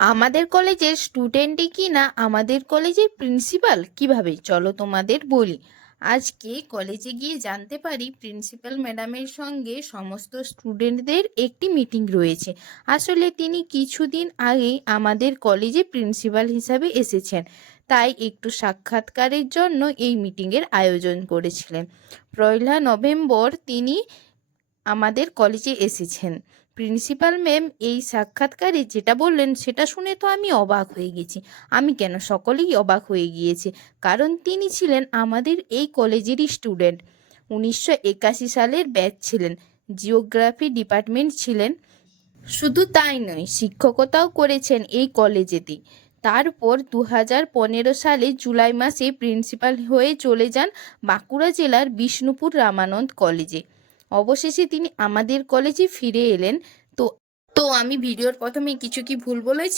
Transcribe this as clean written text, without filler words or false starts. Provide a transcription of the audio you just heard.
আমাদের কলেজের স্টুডেন্টই কি না আমাদের কলেজের প্রিন্সিপাল? কিভাবে, চলো তোমাদের বলি। আজকে কলেজে গিয়ে জানতে পারি প্রিন্সিপাল ম্যাডামের সঙ্গে সমস্ত স্টুডেন্টদের একটি মিটিং রয়েছে। আসলে তিনি কিছুদিন আগেই আমাদের কলেজে প্রিন্সিপাল হিসাবে এসেছেন, তাই একটু সাক্ষাৎকারের জন্য এই মিটিংয়ের আয়োজন করেছিলেন। 1 নভেম্বর তিনি আমাদের কলেজে এসেছেন। প্রিন্সিপাল ম্যাম এই সাক্ষাৎকারে যেটা বললেন সেটা শুনে তো আমি অবাক হয়ে গেছি। আমি কেন, সকলেই অবাক হয়ে গিয়েছে, কারণ তিনি ছিলেন আমাদের এই কলেজেরই স্টুডেন্ট। 1981 সালের ব্যাচ ছিলেন, জিওগ্রাফি ডিপার্টমেন্ট ছিলেন। শুধু তাই নয়, শিক্ষকতাও করেছেন এই কলেজেতেই। তারপর 2015 সালে জুলাই মাসে প্রিন্সিপাল হয়ে চলে যান বাঁকুড়া জেলার বিষ্ণুপুর রামানন্দ কলেজে। অবশেষে তিনি আমাদের কলেজে ফিরে এলেন। তো তো আমি ভিডিওর প্রথমে কিছু কি ভুল বলেছি?